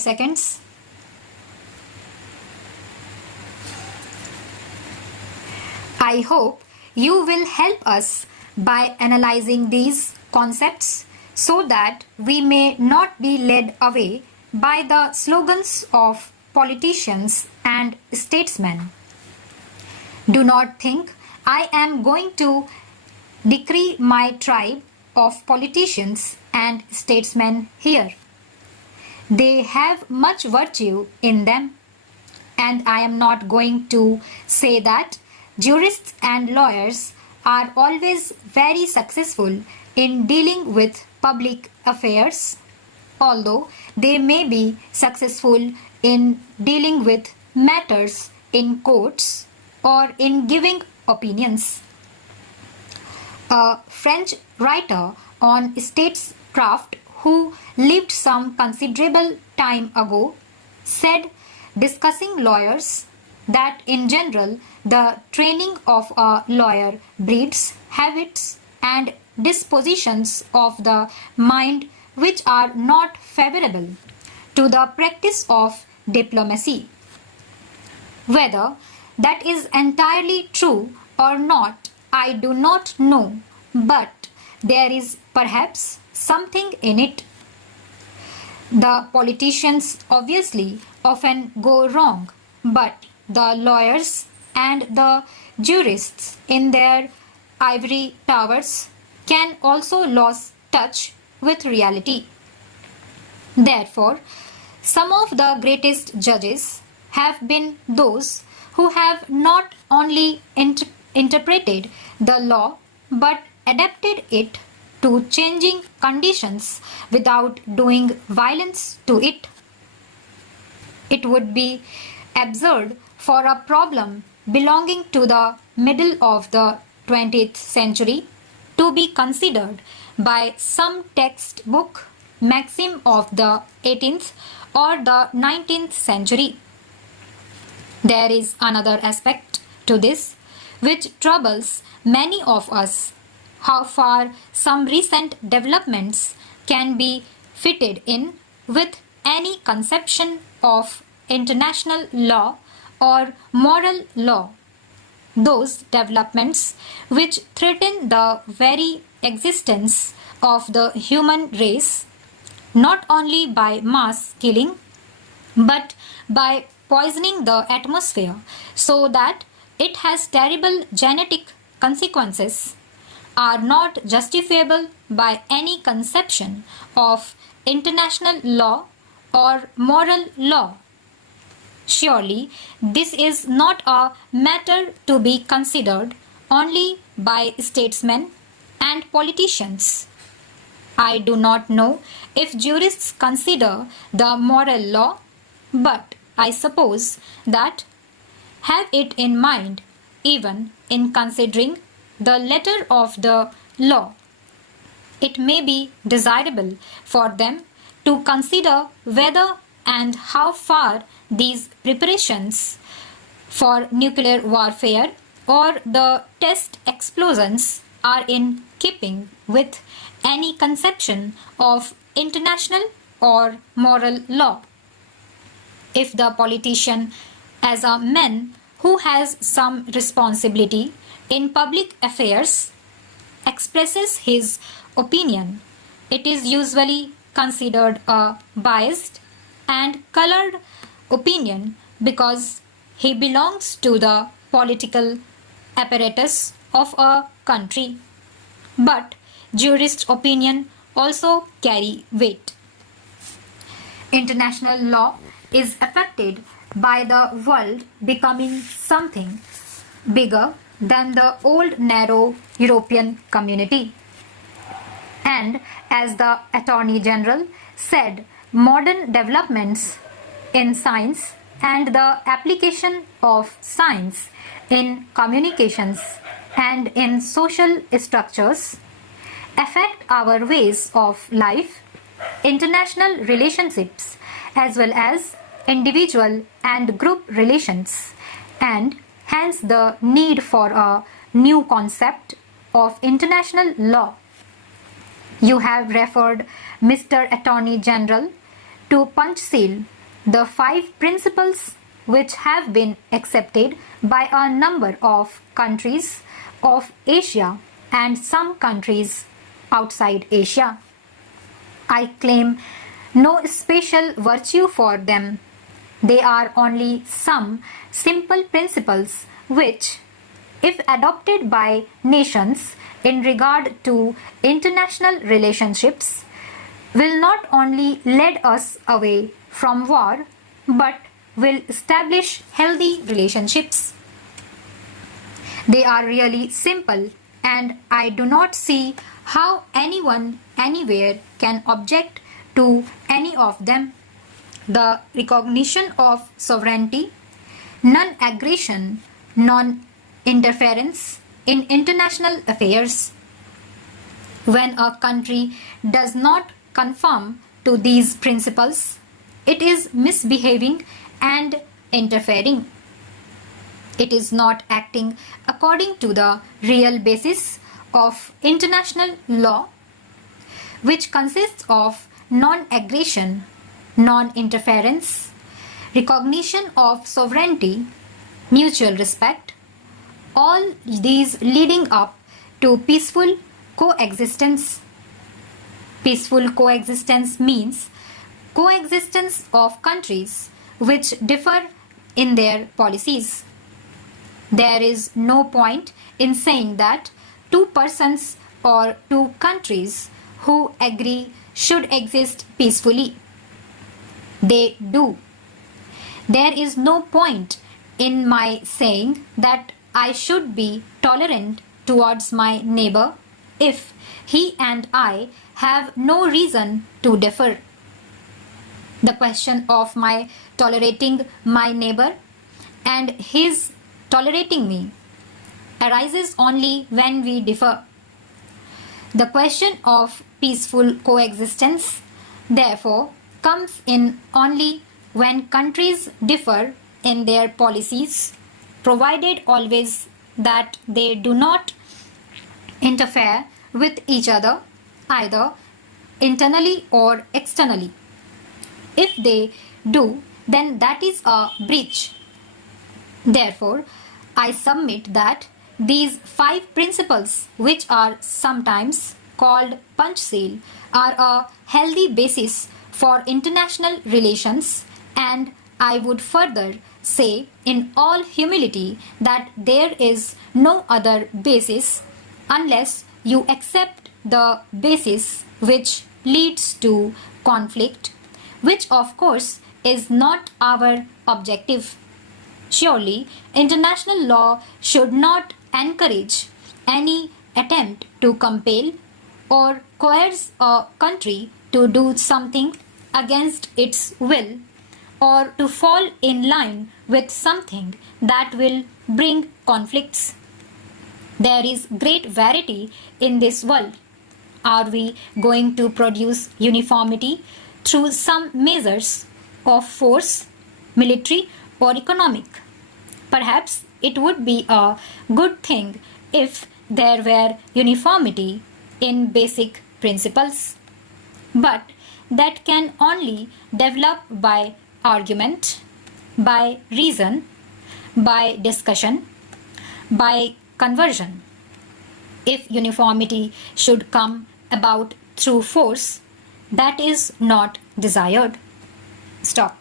5 seconds. I hope you will help us by analyzing these concepts so that we may not be led away by the slogans of politicians and statesmen. Do not think I am going to decree my tribe of politicians and statesmen here. They have much virtue in them, and I am not going to say that jurists and lawyers are always very successful in dealing with public affairs, although they may be successful in dealing with matters in courts or in giving opinions. A French writer on statecraft who lived some considerable time ago said, discussing lawyers, that in general the training of a lawyer breeds habits and dispositions of the mind which are not favorable to the practice of diplomacy. Whether that is entirely true or not, I do not know, but there is perhaps something in it. The politicians obviously often go wrong, but the lawyers and the jurists in their ivory towers can also lose touch with reality. Therefore, some of the greatest judges have been those who have not only interpreted the law but adapted it to changing conditions without doing violence to it. It would be absurd for a problem belonging to the middle of the 20th century to be considered by some textbook maxim of the 18th or the 19th century. There is another aspect to this which troubles many of us: how far some recent developments can be fitted in with any conception of international law or moral law. Those developments which threaten the very existence of the human race, not only by mass killing, but by poisoning the atmosphere so that it has terrible genetic consequences, are not justifiable by any conception of international law or moral law. Surely, this is not a matter to be considered only by statesmen and politicians. I do not know if jurists consider the moral law, but I suppose that have it in mind even in considering the letter of the law. It may be desirable for them to consider whether and how far these preparations for nuclear warfare or the test explosions are in keeping with any conception of international or moral law. If the politician, as a man who has some responsibility in public affairs, expresses his opinion, it is usually considered a biased and colored opinion because he belongs to the political apparatus of a country. But jurist opinion also carry weight. International law is affected by the world becoming something bigger than the old narrow European community. And as the Attorney General said, modern developments in science and the application of science in communications and in social structures affect our ways of life, international relationships, as well as individual and group relations, and hence the need for a new concept of international law. You have referred, Mr. Attorney General, to punch seal the 5 principles which have been accepted by a number of countries of Asia and some countries outside Asia. I claim no special virtue for them. They are only some simple principles which, if adopted by nations in regard to international relationships, will not only lead us away from war but will establish healthy relationships. They are really simple, and I do not see how anyone anywhere can object to any of them. The recognition of sovereignty, non-aggression, non-interference in international affairs. When a country does not conform to these principles, it is misbehaving and interfering. It is not acting according to the real basis of international law, which consists of non-aggression, non-interference, recognition of sovereignty, mutual respect, all these leading up to peaceful coexistence. Peaceful coexistence means coexistence of countries which differ in their policies. There is no point in saying that 2 persons or 2 countries who agree should exist peacefully. They do. There is no point in my saying that I should be tolerant towards my neighbor if he and I have no reason to differ. The question of my tolerating my neighbor and his tolerating me arises only when we differ. The question of peaceful coexistence, therefore, comes in only when countries differ in their policies, provided always that they do not interfere with each other, either internally or externally. If they do, then that is a breach. Therefore, I submit that these 5 principles, which are sometimes called punch seal, are a healthy basis for international relations, and I would further say in all humility that there is no other basis unless you accept the basis which leads to conflict, which of course is not our objective. Surely, international law should not encourage any attempt to compel or coerce a country to do something against its will, or to fall in line with something that will bring conflicts. There is great variety in this world. Are we going to produce uniformity through some measures of force, military or economic? Perhaps it would be a good thing if there were uniformity in basic principles, but that can only develop by argument, by reason, by discussion, by conversion. If uniformity should come about through force, that is not desired. Stop.